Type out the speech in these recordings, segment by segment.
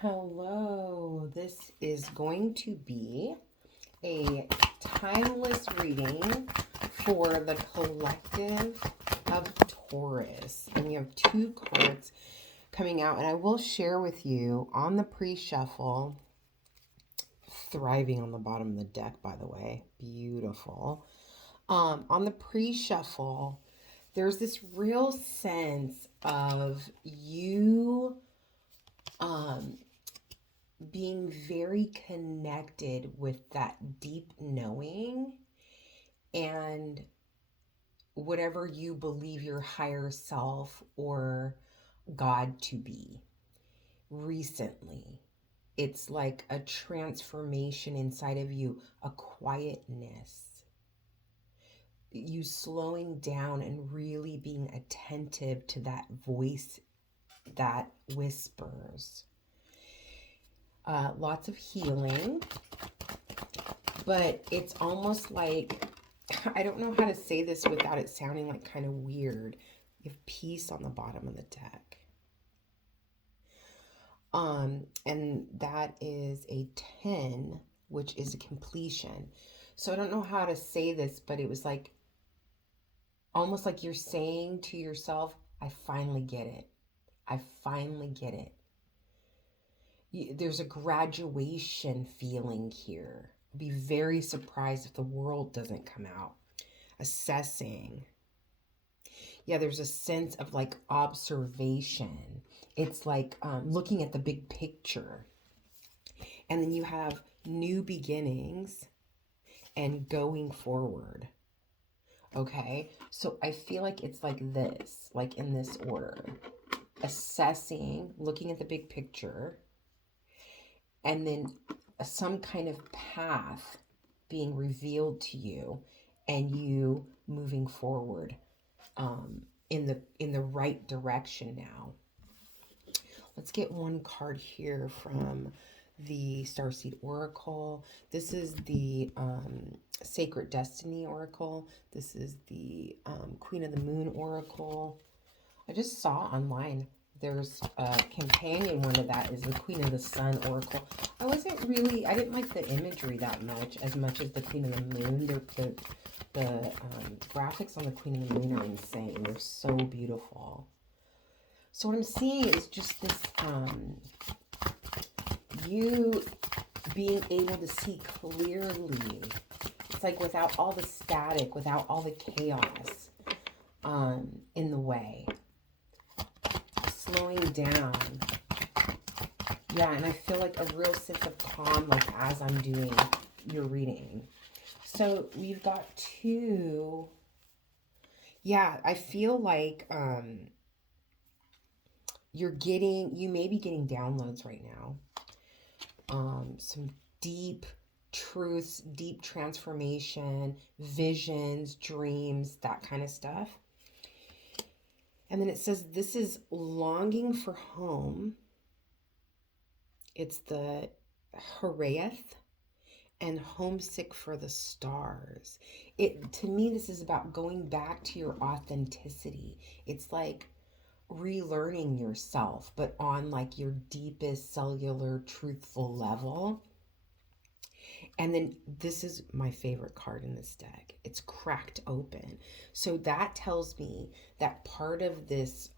Hello, this is going to be a timeless reading for the collective of Taurus. And we have two cards coming out, and I will share with you on the pre-shuffle, thriving on the bottom of the deck, by the way, beautiful. On the pre-shuffle, there's this real sense of you being very connected with that deep knowing and whatever you believe your higher self or God to be. Recently, it's like a transformation inside of you, a quietness, you slowing down and really being attentive to that voice that whispers. Lots of healing, but it's almost like, I don't know how to say this without it sounding like kind of weird. You have peace on the bottom of the deck. And that is a 10, which is a completion. So I don't know how to say this, but it was like, almost like you're saying to yourself, I finally get it. I finally get it. There's a graduation feeling here. I'd be very surprised if the world doesn't come out. Assessing. Yeah, there's a sense of like observation. It's like looking at the big picture. And then you have new beginnings and going forward. Okay, so I feel like it's like this, like in this order. Assessing, looking at the big picture, and then some kind of path being revealed to you and you moving forward in the right direction now. Let's get one card here from the Starseed Oracle. This is the Sacred Destiny Oracle. This is the Queen of the Moon Oracle. I just saw online there's a companion one of that is the Queen of the Sun Oracle. I didn't like the imagery that much as the Queen of the Moon. The graphics on the Queen of the Moon are insane. They're so beautiful. So what I'm seeing is just this, you being able to see clearly. It's like without all the static, without all the chaos in the way. Slowing down. Yeah, and I feel like a real sense of calm, like as I'm doing your reading. So we've got two. Yeah, I feel like you may be getting downloads right now. Some deep truths, deep transformation, visions, dreams, that kind of stuff. And then it says, this is longing for home. It's the Haraeth and homesick for the stars. To me, this is about going back to your authenticity. It's like relearning yourself, but on like your deepest cellular, truthful level. And then this is my favorite card in this deck. It's cracked open. So that tells me that part of this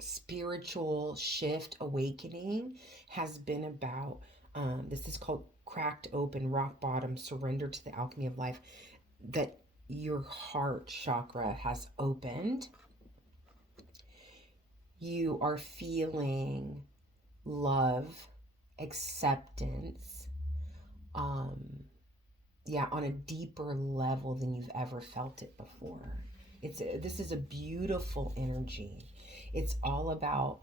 spiritual shift, awakening, has been about, this is called cracked open, rock bottom, surrender to the alchemy of life, that your heart chakra has opened. You are feeling love, acceptance, on a deeper level than you've ever felt it before. This is a beautiful energy. It's all about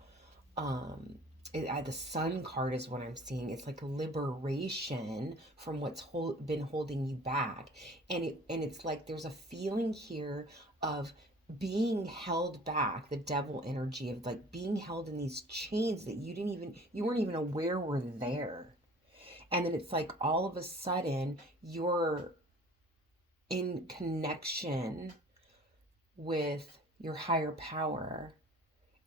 the Sun card is what I'm seeing. It's like liberation from what's been holding you back, and it's like there's a feeling here of being held back, the devil energy of like being held in these chains that you weren't even aware were there. And then it's like all of a sudden you're in connection with your higher power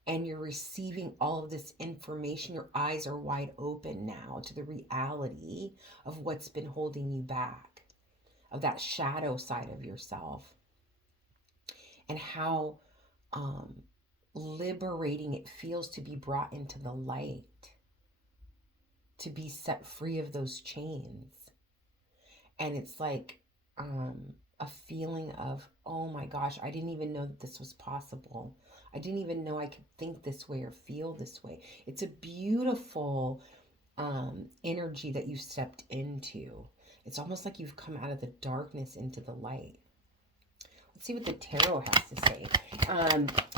and you're receiving all of this information. Your eyes are wide open now to the reality of what's been holding you back, of that shadow side of yourself, and how um, liberating it feels to be brought into the light, to be set free of those chains. And it's like a feeling of, oh my gosh, I didn't even know that this was possible. I didn't even know I could think this way or feel this way. It's a beautiful energy that you've stepped into. It's almost like you've come out of the darkness into the light. Let's see what the tarot has to say.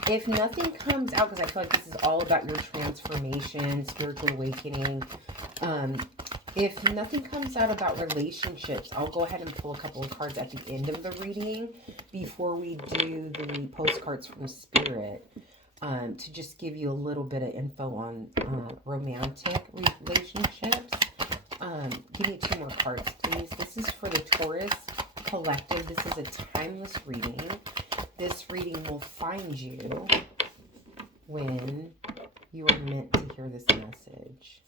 If nothing comes out, because I feel like this is all about your transformation, spiritual awakening. If nothing comes out about relationships, I'll go ahead and pull a couple of cards at the end of the reading before we do the postcards from Spirit, to just give you a little bit of info on romantic relationships. Give me 2 more cards, please. This is for the Taurus Collective. This is a timeless reading. This reading will find you when you are meant to hear this message.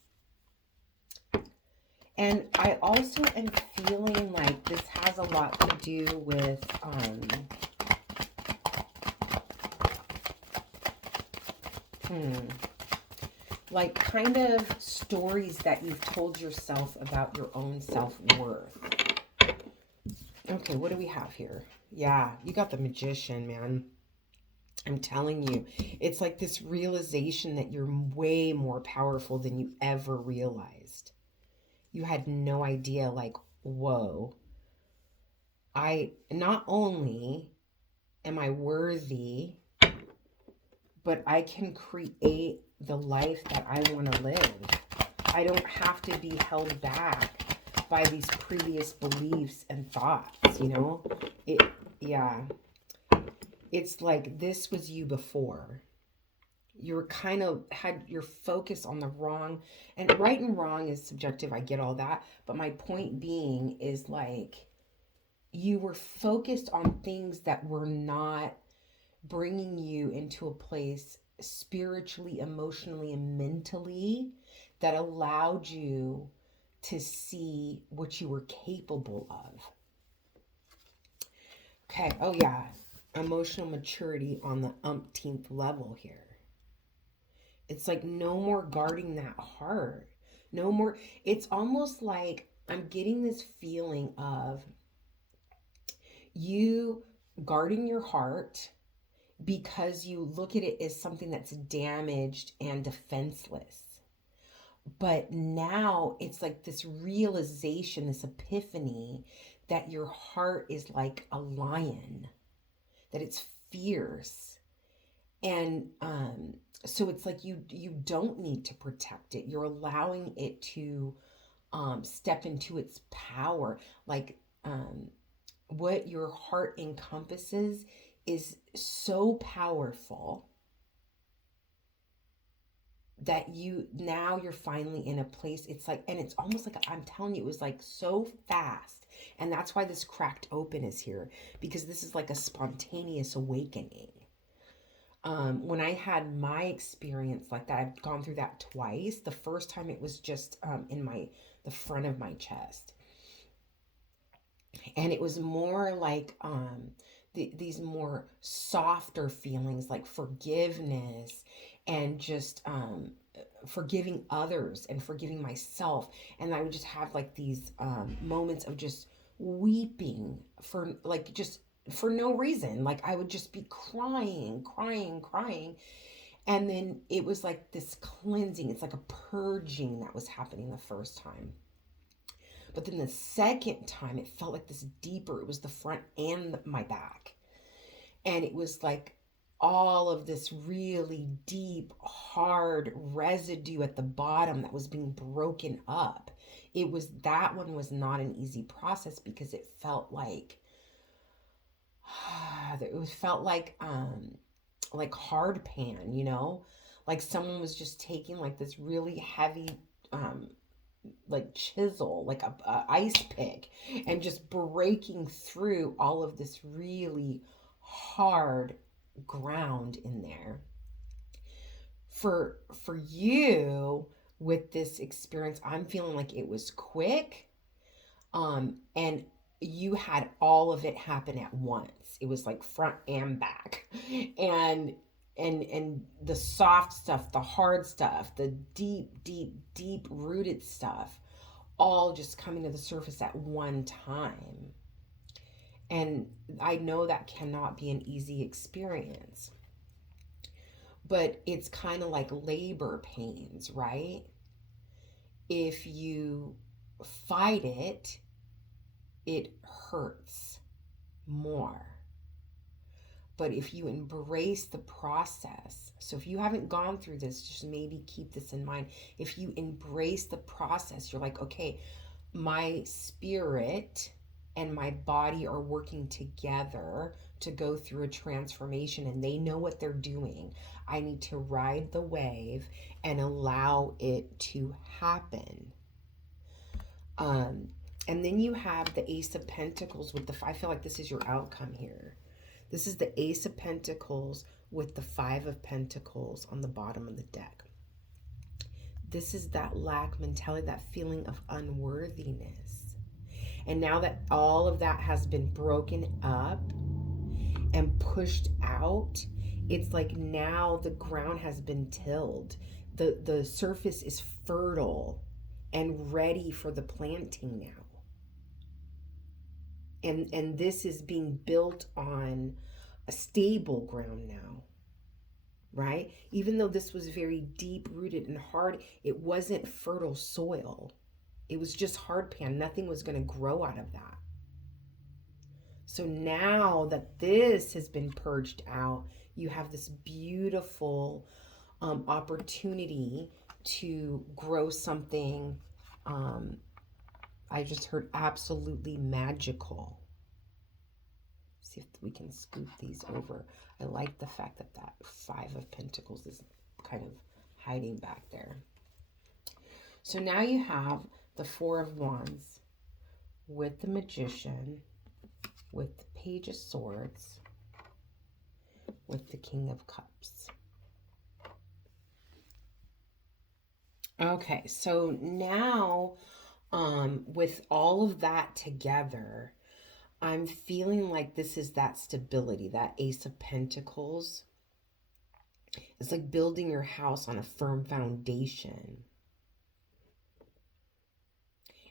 And I also am feeling like this has a lot to do with like kind of stories that you've told yourself about your own self-worth. Okay, what do we have here? Yeah, you got the Magician, man. I'm telling you, it's like this realization that you're way more powerful than you ever realized. You had no idea, like, whoa, I not only am I worthy, but I can create the life that I want to live. I don't have to be held back by these previous beliefs and thoughts, you know? It's like this was you before. You're kind of had your focus on the wrong, and right and wrong is subjective. I get all that. But my point being is like you were focused on things that were not bringing you into a place spiritually, emotionally, and mentally that allowed you to see what you were capable of. Okay. Oh, yeah. Emotional maturity on the umpteenth level here. It's like no more guarding that heart. No more. It's almost like I'm getting this feeling of you guarding your heart because you look at it as something that's damaged and defenseless. But now it's like this realization, this epiphany that your heart is like a lion, that it's fierce. And so it's like you don't need to protect it. You're allowing it to step into its power. Like what your heart encompasses is so powerful that you're finally in a place. It's like, and it's almost like, I'm telling you, it was like so fast. And that's why this cracked open is here, because this is like a spontaneous awakening. When I had my experience like that, I've gone through that twice. The first time it was just in the front of my chest. And it was more like these more softer feelings like forgiveness and just forgiving others and forgiving myself. And I would just have like these moments of just weeping for like just for no reason. Like I would just be crying. And then it was like this cleansing. It's like a purging that was happening the first time. But then the second time, it felt like this deeper. It was the front and my back. And it was like all of this really deep, hard residue at the bottom that was being broken up. That one was not an easy process because it felt like, like hard pan, you know? Like someone was just taking like this really heavy, like chisel, like a ice pick, and just breaking through all of this really hard ground in there. For you with this experience, I'm feeling like it was quick, and you had all of it happen at once. It was like front and back, and and the soft stuff, the hard stuff, the deep rooted stuff, all just coming to the surface at one time. And I know that cannot be an easy experience, but it's kind of like labor pains, right? If you fight it, it hurts more. But if you embrace the process, so if you haven't gone through this, just maybe keep this in mind. If you embrace the process, you're like, okay, my spirit and my body are working together to go through a transformation, and they know what they're doing. I need to ride the wave and allow it to happen. Um, and then you have the Ace of Pentacles with the, I feel like this is your outcome here. This is the Ace of Pentacles with the Five of Pentacles on the bottom of the deck. This is that lack mentality, that feeling of unworthiness. And now that all of that has been broken up and pushed out, it's like now the ground has been tilled. The surface is fertile and ready for the planting now. And this is being built on a stable ground now, right? Even though this was very deep rooted and hard, it wasn't fertile soil. It was just hard pan. Nothing was going to grow out of that. So now that this has been purged out, you have this beautiful opportunity to grow something. I just heard absolutely magical. See if we can scoop these over. I like the fact that that Five of Pentacles is kind of hiding back there. So now you have the Four of Wands with the Magician, with the Page of Swords, with the King of Cups. Okay, so now with all of that together, I'm feeling like this is that stability, that Ace of Pentacles. It's like building your house on a firm foundation.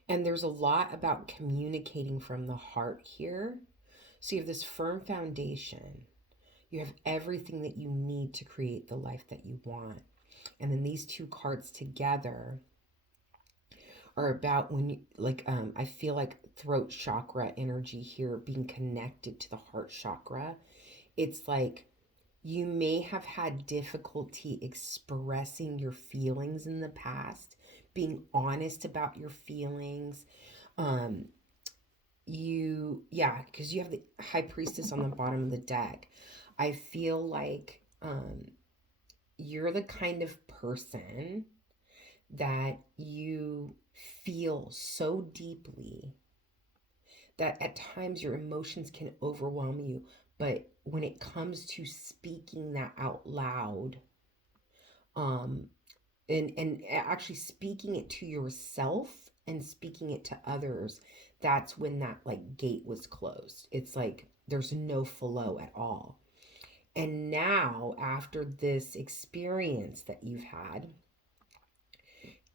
And there's a lot about communicating from the heart here. So you have this firm foundation. You have everything that you need to create the life that you want. And then these two cards together are about when you, like, I feel like throat chakra energy here being connected to the heart chakra. It's like you may have had difficulty expressing your feelings in the past, being honest about your feelings. Because you have the High Priestess on the bottom of the deck. I feel like you're the kind of person that you feel so deeply that at times your emotions can overwhelm you. But when it comes to speaking that out loud, and actually speaking it to yourself and speaking it to others, that's when that like gate was closed. It's like there's no flow at all. And now after this experience that you've had,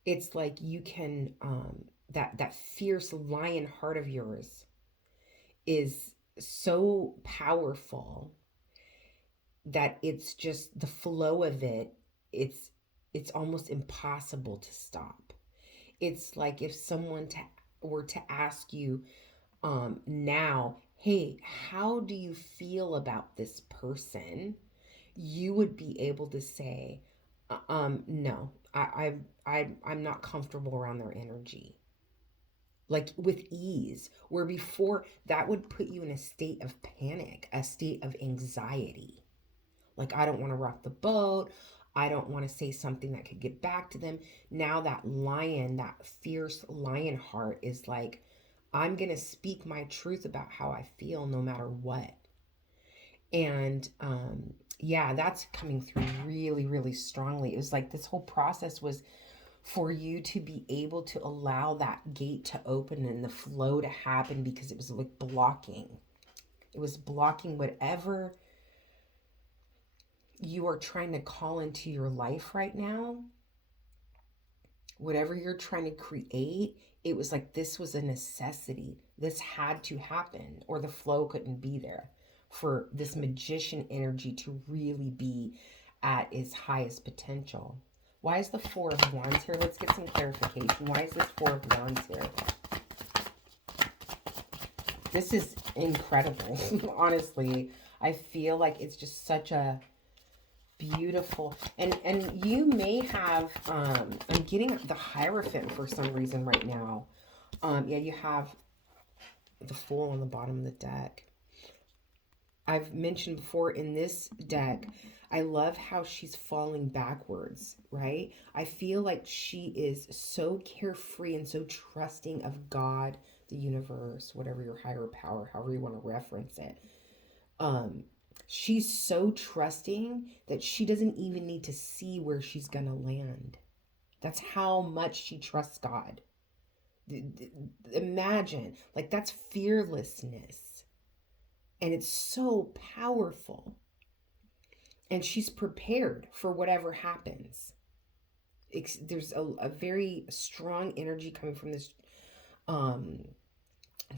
it's like you can that fierce lion heart of yours is so powerful that it's just the flow of it, it's almost impossible to stop. It's like if someone were to ask you now, hey, how do you feel about this person? You would be able to say, no, I'm not comfortable around their energy. Like with ease, where before that would put you in a state of panic, a state of anxiety. Like, I don't want to rock the boat. I don't want to say something that could get back to them. Now that lion, that fierce lion heart is like, I'm going to speak my truth about how I feel no matter what. And Yeah, that's coming through really, really strongly. It was like this whole process was for you to be able to allow that gate to open and the flow to happen because it was like blocking. It was blocking whatever you are trying to call into your life right now, whatever you're trying to create. It was like this was a necessity. This had to happen, or the flow couldn't be there for this magician energy to really be at its highest potential. Why is the Four of Wands here? Let's get some clarification. Why is this Four of Wands here? This is incredible. Honestly, I feel like it's just such a beautiful, and you may have I'm getting the Hierophant for some reason right now. Yeah, you have the Fool on the bottom of the deck. I've mentioned before in this deck, I love how she's falling backwards, right? I feel like she is so carefree and so trusting of God, the universe, whatever your higher power, however you want to reference it. Um, she's so trusting that she doesn't even need to see where she's going to land. That's how much she trusts God. Imagine, like, that's fearlessness. And it's so powerful. And she's prepared for whatever happens. There's a very strong energy coming from this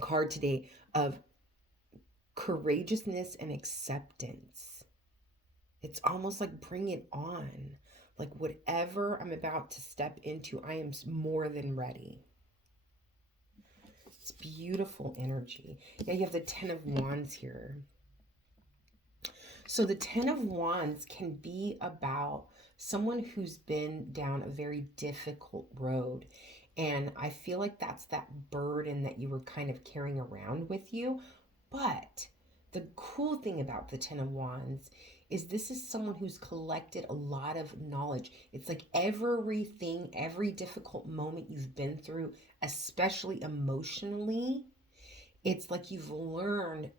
card today of courageousness and acceptance. It's almost like bring it on. Like whatever I'm about to step into, I am more than ready. It's beautiful energy. Yeah, you have the Ten of Wands here. So the Ten of Wands can be about someone who's been down a very difficult road. And I feel like that's that burden that you were kind of carrying around with you. But the cool thing about the Ten of Wands is this is someone who's collected a lot of knowledge. It's like everything, every difficult moment you've been through, especially emotionally, it's like you've learned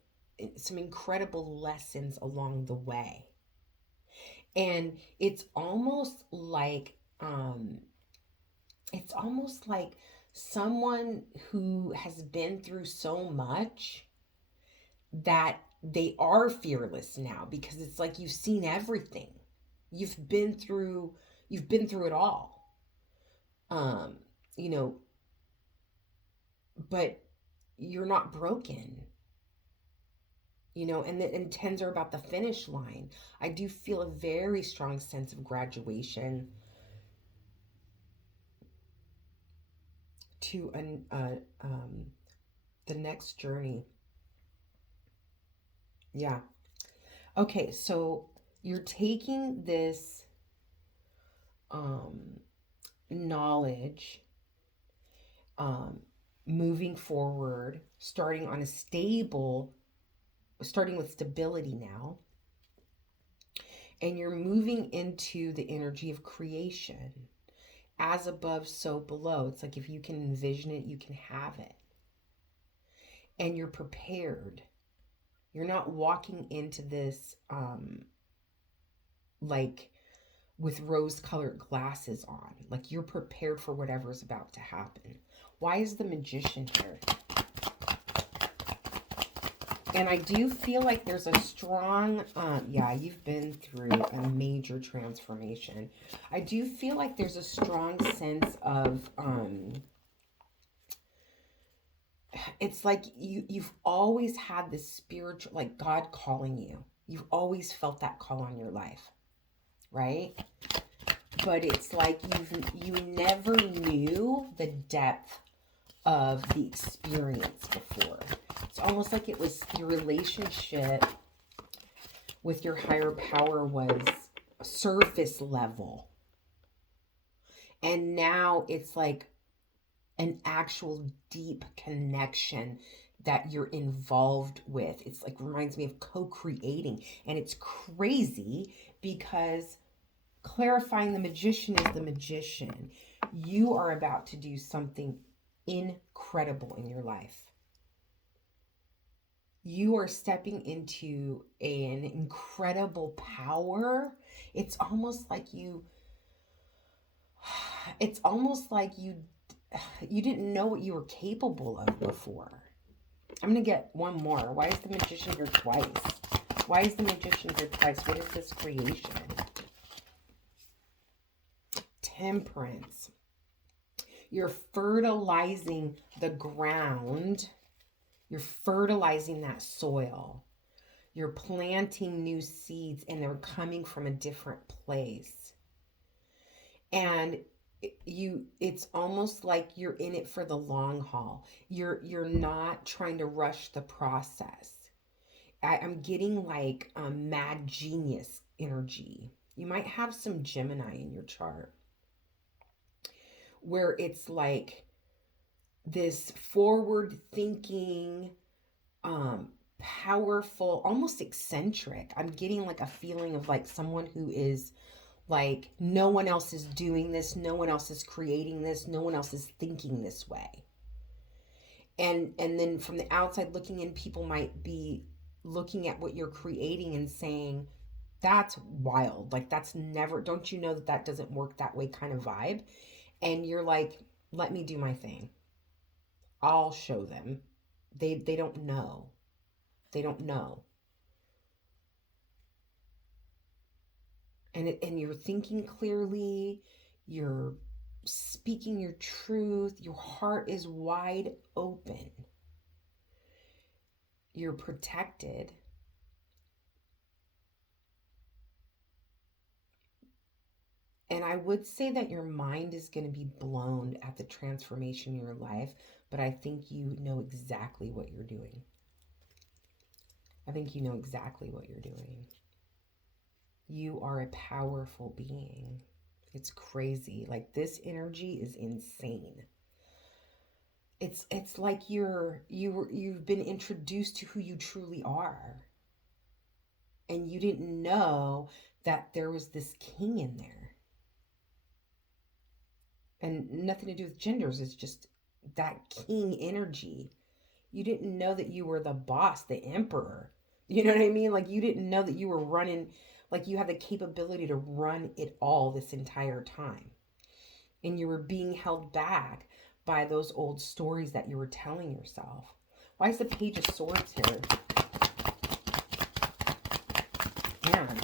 some incredible lessons along the way. And it's almost like someone who has been through so much that they are fearless now because it's like you've seen everything. You've been through it all. Um, you know, but you're not broken. And tens are about the finish line. I do feel a very strong sense of graduation to the next journey. Yeah. Okay, so you're taking this knowledge, um, moving forward, starting with stability now, and you're moving into the energy of creation. As above, so below. It's like if you can envision it, you can have it. And you're prepared. You're not walking into this like with rose-colored glasses on. Like you're prepared for whatever's about to happen. Why is the Magician here? And I do feel like there's a strong, yeah, you've been through a major transformation. I do feel like there's a strong sense of, it's like you've always had this spiritual, like God calling you. You've always felt that call on your life, right? But it's like you never knew the depth of the experience before. It's almost like it was your relationship with your higher power was surface level. And now it's like an actual deep connection that you're involved with. It's like reminds me of co-creating. And it's crazy because clarifying the Magician is the Magician. You are about to do something incredible in your life. You are stepping into an incredible power. It's almost like you it's almost like you didn't know what you were capable of before. I'm going to get one more. Why is the magician here twice? Why is the magician here twice? What is this creation? Temperance. You're fertilizing the ground. You're fertilizing that soil. You're planting new seeds, and they're coming from a different place. And it's almost like you're in it for the long haul. You're not trying to rush the process. I'm getting like mad genius energy. You might have some Gemini in your chart where it's like this forward thinking, powerful, almost eccentric. I'm getting like a feeling of like someone who is like, no one else is doing this, no one else is creating this, no one else is thinking this way. And then from the outside looking in, people might be looking at what you're creating and saying, that's wild. Like, that's never, don't you know that that doesn't work that way kind of vibe? And you're like, let me do my thing. I'll show them. They don't know. They don't know. And you're thinking clearly, you're speaking your truth, your heart is wide open. You're protected. And I would say that your mind is going to be blown at the transformation in your life, but I think you know exactly what you're doing. I think you know exactly what you're doing. You are a powerful being. It's crazy. Like, this energy is insane. It's like you've been introduced to who you truly are. And you didn't know that there was this king in there. And nothing to do with genders, it's just that king energy. You didn't know that you were the boss, the emperor. You know what I mean? Like, you didn't know that you were running, like you had the capability to run it all this entire time. And you were being held back by those old stories that you were telling yourself. Why is the Page of Swords here? Man,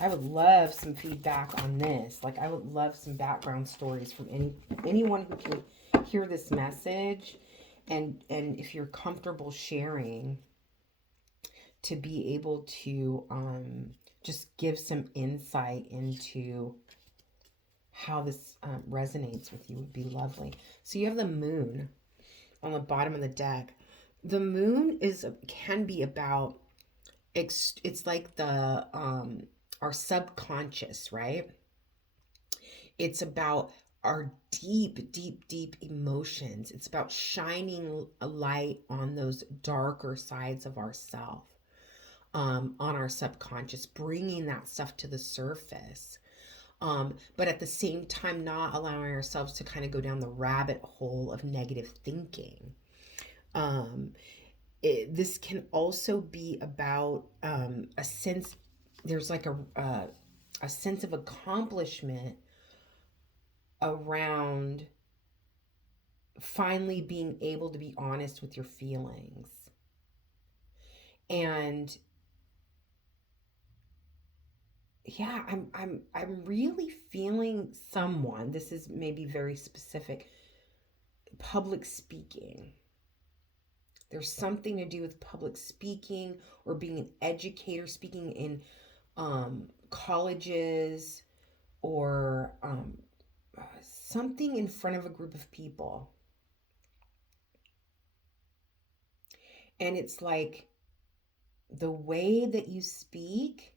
I would love some feedback on this. Like, I would love some background stories from anyone who can hear this message, and if you're comfortable sharing, to be able to just give some insight into how this resonates with you would be lovely. So you have the moon on the bottom of the deck. The moon can be about, it's like the our subconscious, right? It's about our deep, deep, deep emotions. It's about shining a light on those darker sides of ourself, on our subconscious, bringing that stuff to the surface. But at the same time, not allowing ourselves to kind of go down the rabbit hole of negative thinking. This can also be about a sense, there's like a sense of accomplishment around finally being able to be honest with your feelings. And yeah, I'm really feeling someone, this is maybe very specific, public speaking. There's something to do with public speaking or being an educator, speaking in colleges, or something in front of a group of people. And it's like the way that you speak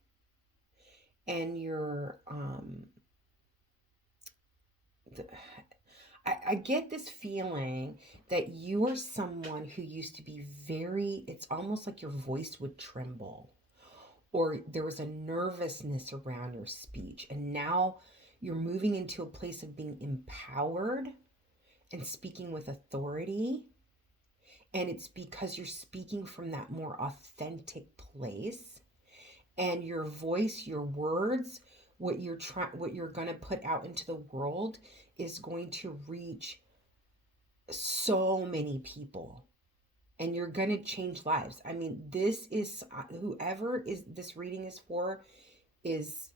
and your I get this feeling that you are someone who used to be very, it's almost like your voice would tremble, or there was a nervousness around your speech, and now you're moving into a place of being empowered and speaking with authority, And it's because you're speaking from that more authentic place, and your voice, your words, what you're going to put out into the world is going to reach so many people, and you're going to change lives. I mean, this is whoever is this reading is for is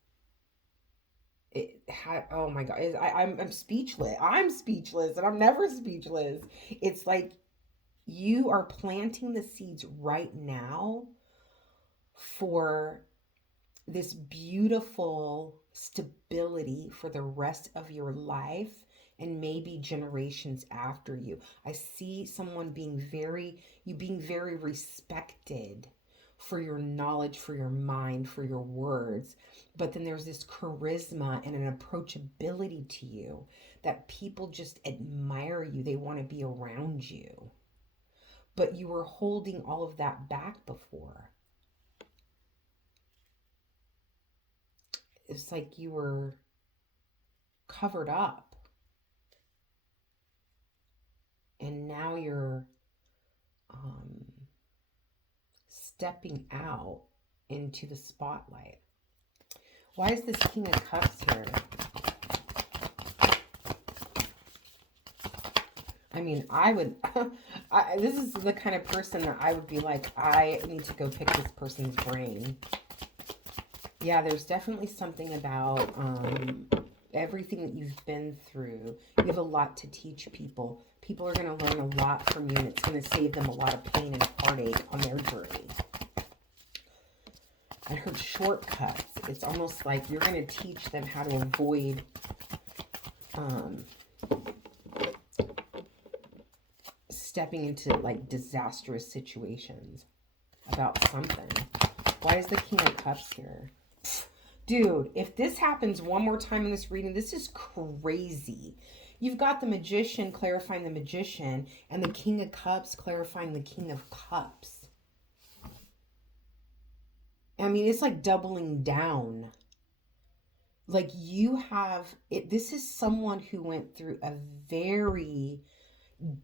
oh my god, I'm speechless. I'm speechless, and I'm never speechless. It's like you are planting the seeds right now for this beautiful stability for the rest of your life and maybe generations after you. I see someone being very respected for your knowledge, for your mind, for your words. But then there's this charisma and an approachability to you that people just admire you. They want to be around you. But you were holding all of that back before. It's like you were covered up. And now you're stepping out into the spotlight. Why is this King of Cups here? I mean, I would, this is the kind of person that I would be like, I need to go pick this person's brain. Yeah, there's definitely something about everything that you've been through. You have a lot to teach people. People are going to learn a lot from you, and it's going to save them a lot of pain and heartache on their journey. I heard shortcuts. It's almost like you're going to teach them how to avoid stepping into like disastrous situations about something. Why is the King of Cups here? Dude, if this happens one more time in this reading, this is crazy. You've got the Magician clarifying the Magician, and the King of Cups clarifying the King of Cups. I mean, it's like doubling down. Like you have it. This is someone who went through a very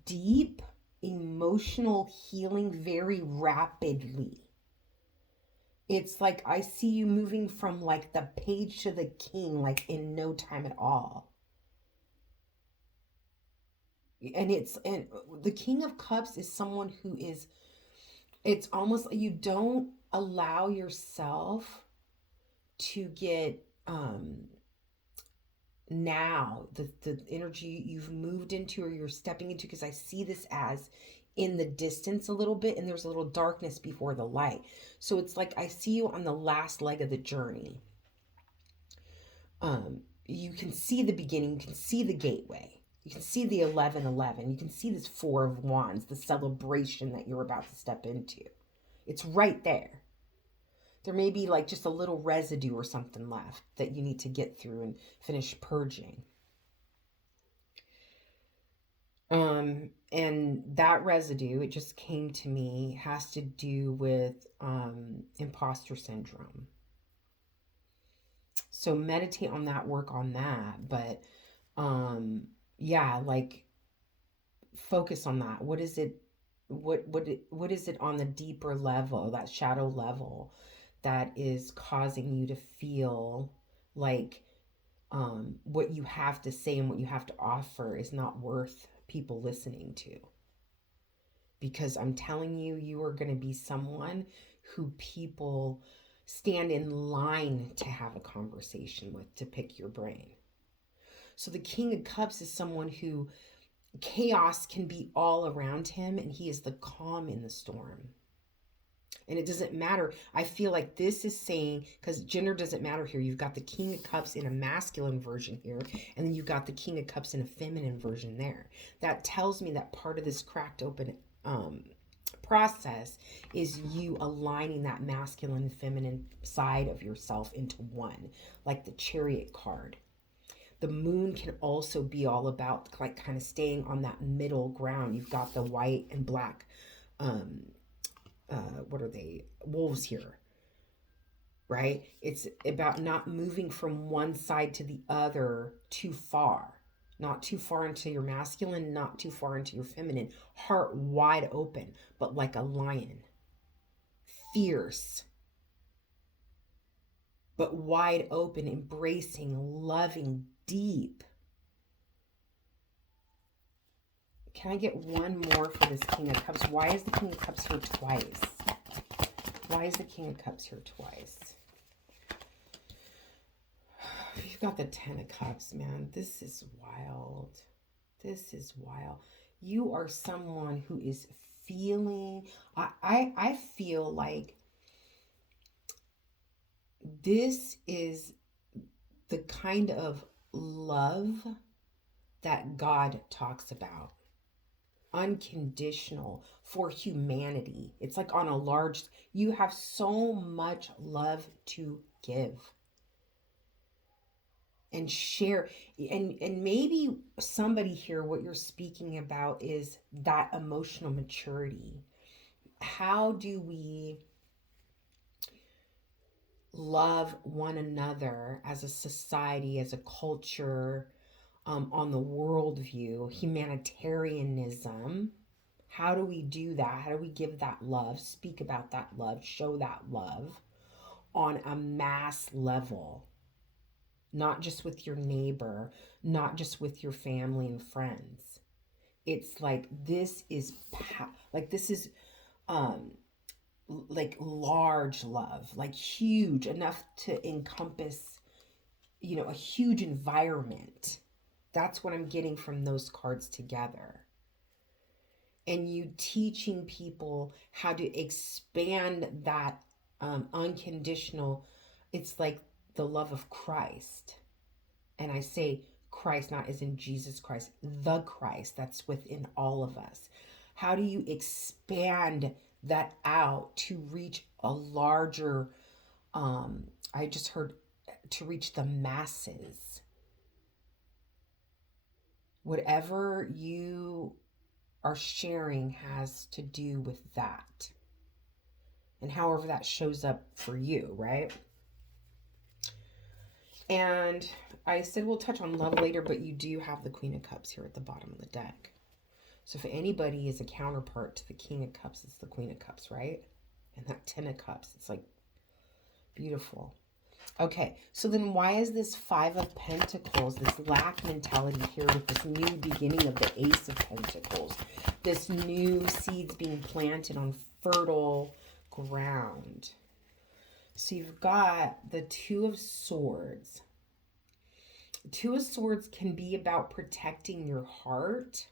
deep emotional healing very rapidly. It's like I see you moving from like the page to the king like in no time at all. And the King of Cups is someone who is, it's almost like you don't allow yourself to get now the energy you've moved into or you're stepping into, because I see this as in the distance a little bit, and there's a little darkness before the light. So it's like I see you on the last leg of the journey. You can see the beginning, you can see the gateway, you can see the 1111, you can see this Four of Wands, the celebration that you're about to step into. It's right there. There may be like just a little residue or something left that you need to get through and finish purging. And that residue, it just came to me, has to do with imposter syndrome. So meditate on that, work on that. But yeah, like focus on that. What is it? What is it on the deeper level, that shadow level, that is causing you to feel like what you have to say and what you have to offer is not worth people listening to? Because I'm telling you, you are going to be someone who people stand in line to have a conversation with, to pick your brain. So the King of Cups is someone who chaos can be all around him, and he is the calm in the storm. And it doesn't matter. I feel like this is saying, because gender doesn't matter here. You've got the King of Cups in a masculine version here, and then you've got the King of Cups in a feminine version there. That tells me that part of this cracked open process is you aligning that masculine and feminine side of yourself into one, like the Chariot card. The moon can also be all about like kind of staying on that middle ground. You've got the white and black, what are they? Wolves here, right? It's about not moving from one side to the other too far. Not too far into your masculine, not too far into your feminine. Heart wide open, but like a lion. Fierce, but wide open, embracing, loving, deep. Can I get one more for this King of Cups? Why is the King of Cups here twice? Why is the King of Cups here twice? You've got the Ten of Cups, man. This is wild. This is wild. You are someone who is feeling, I feel like this is the kind of love that God talks about. Unconditional for humanity. It's like on a large, you have so much love to give and share. And maybe somebody here, what you're speaking about is that emotional maturity. How do we love one another as a society, as a culture, on the worldview, humanitarianism? How do we do that? How do we give that love, speak about that love, show that love on a mass level? Not just with your neighbor, not just with your family and friends. It's like this is um like large love, like huge enough to encompass, a huge environment. That's what I'm getting from those cards together. And you teaching people how to expand that unconditional, it's like the love of Christ. And I say Christ, not as in Jesus Christ, the Christ that's within all of us. How do you expand that out to reach a larger, I just heard, to reach the masses? Whatever you are sharing has to do with that. And however that shows up for you, right? And I said we'll touch on love later, but you do have the Queen of Cups here at the bottom of the deck. So if anybody is a counterpart to the King of Cups, it's the Queen of Cups, right? And that Ten of Cups, it's like beautiful. Okay, so then why is this Five of Pentacles, this lack mentality here with this new beginning of the Ace of Pentacles, this new seeds being planted on fertile ground? So you've got the Two of Swords. Two of Swords can be about protecting your heart.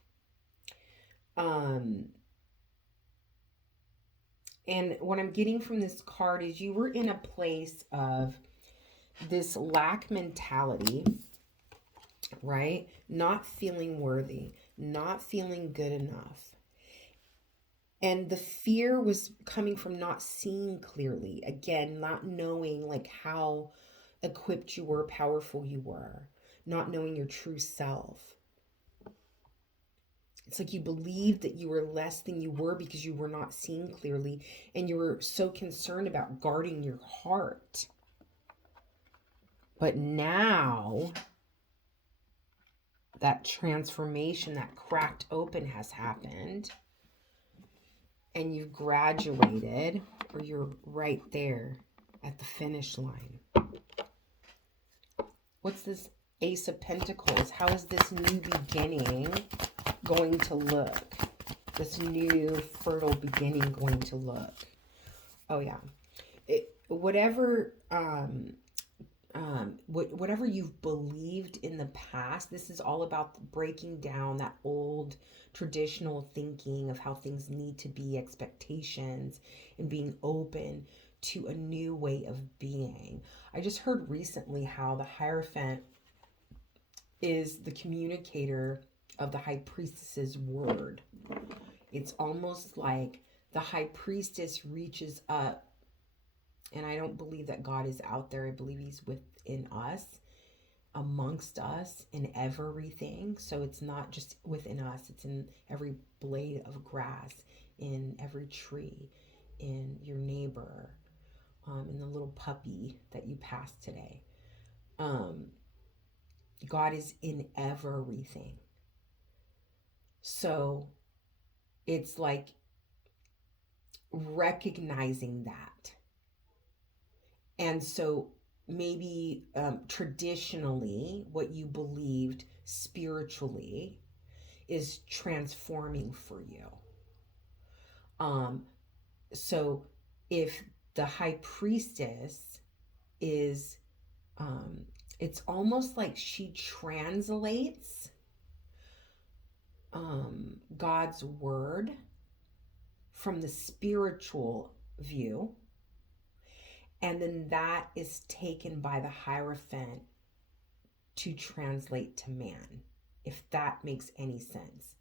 And what I'm getting from this card is you were in a place of this lack mentality, right? Not feeling worthy, not feeling good enough. And the fear was coming from not seeing clearly. Again, not knowing like how equipped you were, powerful you were, not knowing your true self. It's like you believed that you were less than you were because you were not seeing clearly, and you were so concerned about guarding your heart. But now that transformation, that cracked open has happened, and you've graduated, or you're right there at the finish line. What's this Ace of Pentacles? How is this new beginning going to look? This new fertile beginning going to look? Oh yeah. Whatever you've believed in the past, this is all about breaking down that old traditional thinking of how things need to be, expectations, and being open to a new way of being. I just heard recently how the Hierophant is the communicator of the High Priestess's word. It's almost like the High Priestess reaches up, and I don't believe that God is out there. I believe he's within us, amongst us, in everything. So it's not just within us, it's in every blade of grass, in every tree, in your neighbor, in the little puppy that you passed today. God is in everything. So it's like recognizing that. And so maybe traditionally, what you believed spiritually is transforming for you. Um, so if the high priestess is, um, it's almost like she translates God's word from the spiritual view, and then that is taken by the Hierophant to translate to man, if that makes any sense.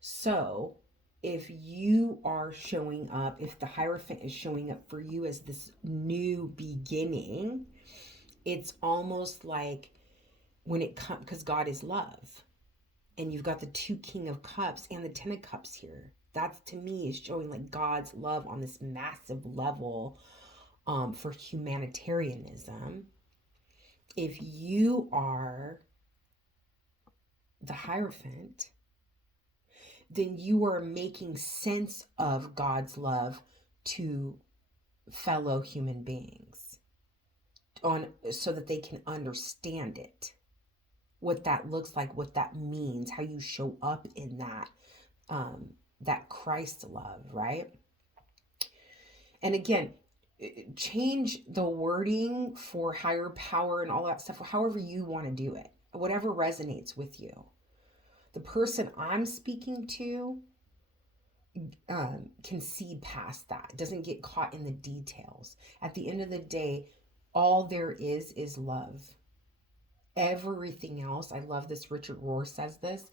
So if you are showing up, if the Hierophant is showing up for you as this new beginning, it's almost like when it comes, because God is love, and you've got the 2 King of Cups and the 10 of Cups here. That's, to me, is showing like God's love on this massive level for humanitarianism. If you are the Hierophant, then you are making sense of God's love to fellow human beings so that they can understand it, what that looks like, what that means, how you show up in that Christ love, right? And again, change the wording for higher power and all that stuff, however you want to do it, whatever resonates with you. The person I'm speaking to can see past that, doesn't get caught in the details. At the end of the day, all there is love. Everything else, I love this, Richard Rohr says this,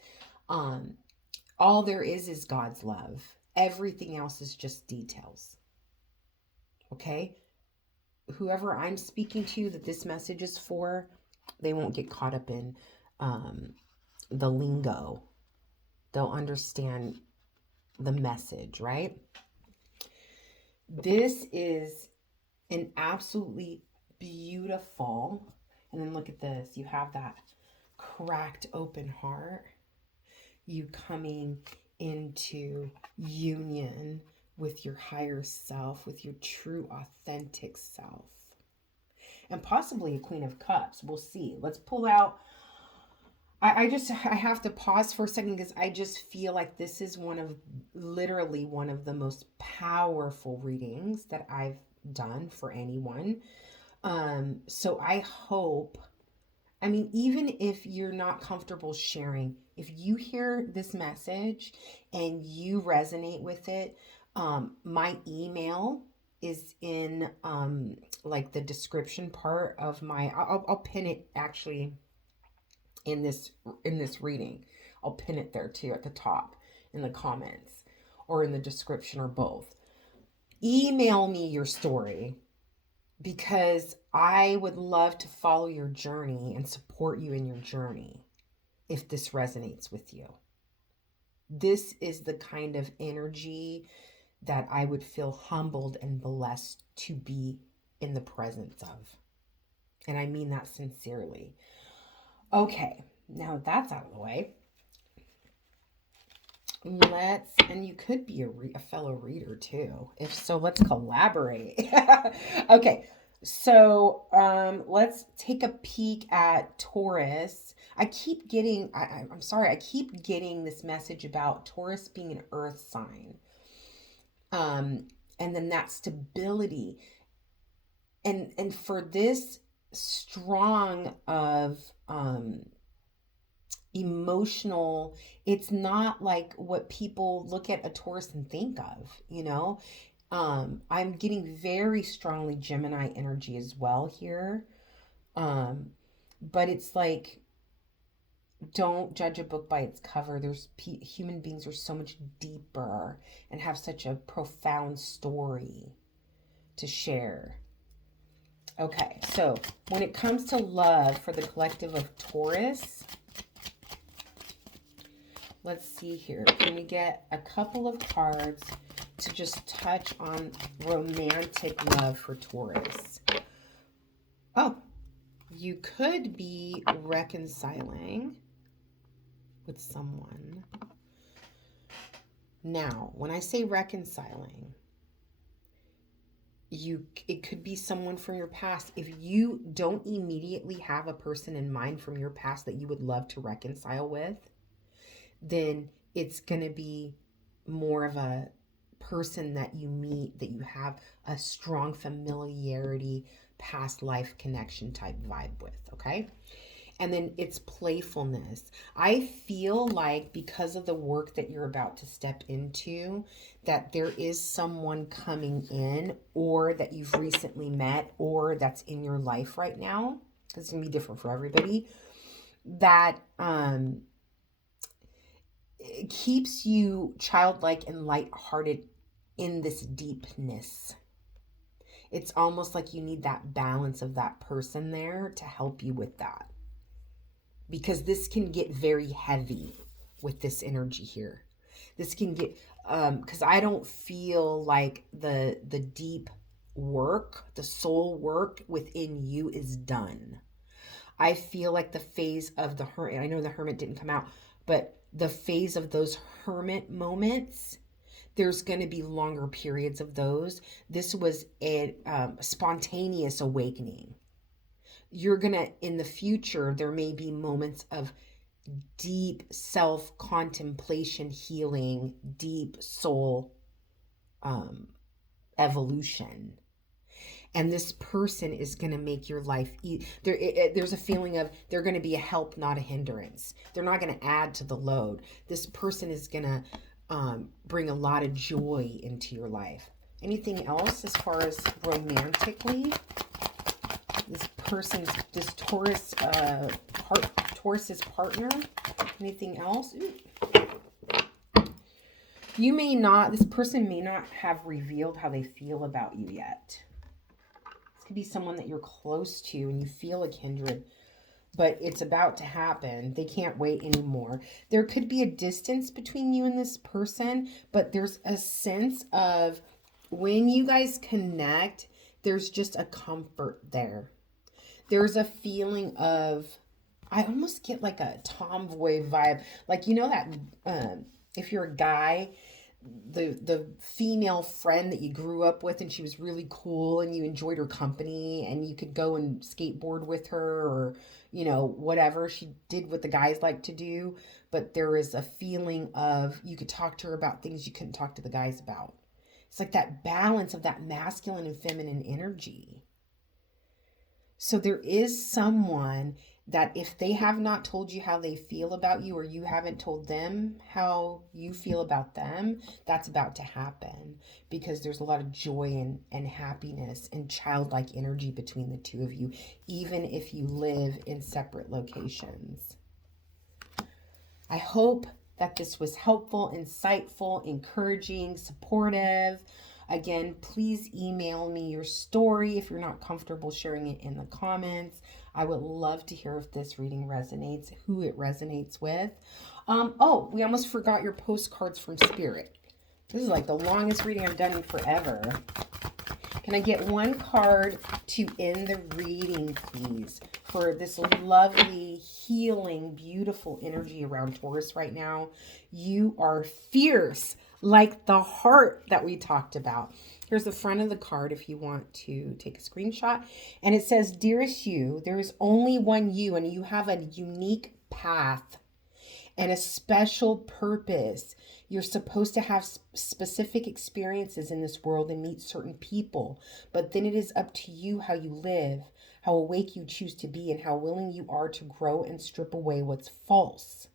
all there is God's love. Everything else is just details. Okay? Whoever I'm speaking to that this message is for, they won't get caught up in the lingo. They'll understand the message, right? This is an absolutely beautiful, and then look at this. You have that cracked open heart. You coming into union with your higher self, with your true, authentic self. And possibly a Queen of Cups. We'll see. Let's pull out. I have to pause for a second because I just feel like this is literally one of the most powerful readings that I've done for anyone. So I hope, even if you're not comfortable sharing, if you hear this message and you resonate with it, my email is in like the description part of I'll pin it actually in this reading. I'll pin it there too at the top in the comments or in the description or both. Email me your story because I would love to follow your journey and support you in your journey if this resonates with you. This is the kind of energy that I would feel humbled and blessed to be in the presence of. And I mean that sincerely. Okay, now that's out of the way. And you could be a fellow reader too. If so, let's collaborate. Okay, so let's take a peek at Taurus. I keep getting, I'm sorry, I keep getting this message about Taurus being an earth sign. And then that stability. And for this strong of emotional, it's not like what people look at a Taurus and think of, I'm getting very strongly Gemini energy as well here. But it's like, don't judge a book by its cover. Human beings are so much deeper and have such a profound story to share. Okay, so when it comes to love for the collective of Taurus, let's see here. Can we get a couple of cards to just touch on romantic love for Taurus? Oh, you could be reconciling with someone. Now, when I say reconciling, it could be someone from your past. If you don't immediately have a person in mind from your past that you would love to reconcile with, then it's going to be more of a person that you meet that you have a strong familiarity, past life connection type vibe with, okay? And then it's playfulness. I feel like because of the work that you're about to step into, that there is someone coming in or that you've recently met or that's in your life right now, because it's going to be different for everybody, that it keeps you childlike and lighthearted in this deepness. It's almost like you need that balance of that person there to help you with that. Because this can get very heavy with this energy here. This can get, because I don't feel like the deep work, the soul work within you is done. I feel like the phase of the hermit, I know the hermit didn't come out, but the phase of those hermit moments, there's going to be longer periods of those. This was a spontaneous awakening. You're going to, in the future, there may be moments of deep self-contemplation, healing, deep soul evolution. And this person is going to make your life there's a feeling of they're going to be a help, not a hindrance. They're not going to add to the load. This person is going to bring a lot of joy into your life. Anything else as far as romantically? This Taurus's partner. Anything else? This person may not have revealed how they feel about you yet. This could be someone that you're close to and you feel a kindred, but it's about to happen. They can't wait anymore. There could be a distance between you and this person, but there's a sense of when you guys connect, there's just a comfort there. There's a feeling of, I almost get like a tomboy vibe. Like, you know that if you're a guy, the female friend that you grew up with and she was really cool and you enjoyed her company and you could go and skateboard with her or, you know, whatever. She did what the guys like to do, but there is a feeling of you could talk to her about things you couldn't talk to the guys about. It's like that balance of that masculine and feminine energy. So there is someone that if they have not told you how they feel about you or you haven't told them how you feel about them, that's about to happen because there's a lot of joy and happiness and childlike energy between the two of you, even if you live in separate locations. I hope that this was helpful, insightful, encouraging, supportive. Again, please email me your story if you're not comfortable sharing it in the comments. I would love to hear if this reading resonates, who it resonates with. Oh, we almost forgot your postcards from Spirit. This is like the longest reading I've done in forever. Can I get one card to end the reading, please, for this lovely, healing, beautiful energy around Taurus right now? You are fierce, like the heart that we talked about. Here's the front of the card if you want to take a screenshot. And it says, "Dearest you, there is only one you, and you have a unique path and a special purpose. You're supposed to have specific experiences in this world and meet certain people, but then it is up to you how you live, how awake you choose to be, and how willing you are to grow and strip away what's false.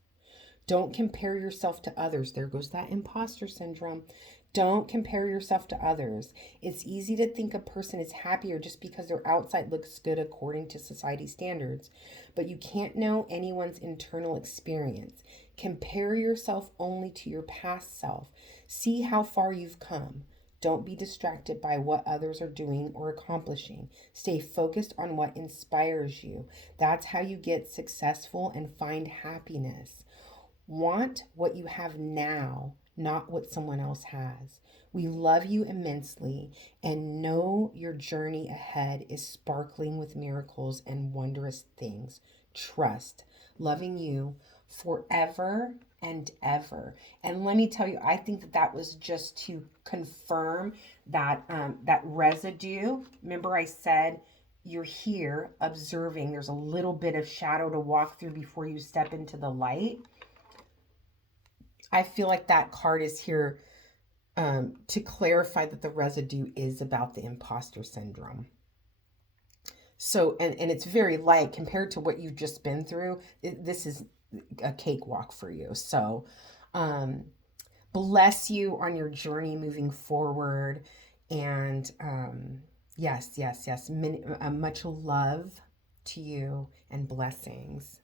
Don't compare yourself to others." There goes that imposter syndrome. Don't compare yourself to others. It's easy to think a person is happier just because their outside looks good according to society standards, but you can't know anyone's internal experience. Compare yourself only to your past self. See how far you've come. Don't be distracted by what others are doing or accomplishing. Stay focused on what inspires you. That's how you get successful and find happiness. Want what you have now, not what someone else has. We love you immensely and know your journey ahead is sparkling with miracles and wondrous things. Trust. Loving you forever and ever. And let me tell you, I think that that was just to confirm that that residue. Remember, I said you're here observing. There's a little bit of shadow to walk through before you step into the light. I feel like that card is here to clarify that the residue is about the imposter syndrome. So, and it's very light compared to what you've just been through. This is a cakewalk for you. So, um, bless you on your journey moving forward. And yes, yes, yes. Much love to you and blessings.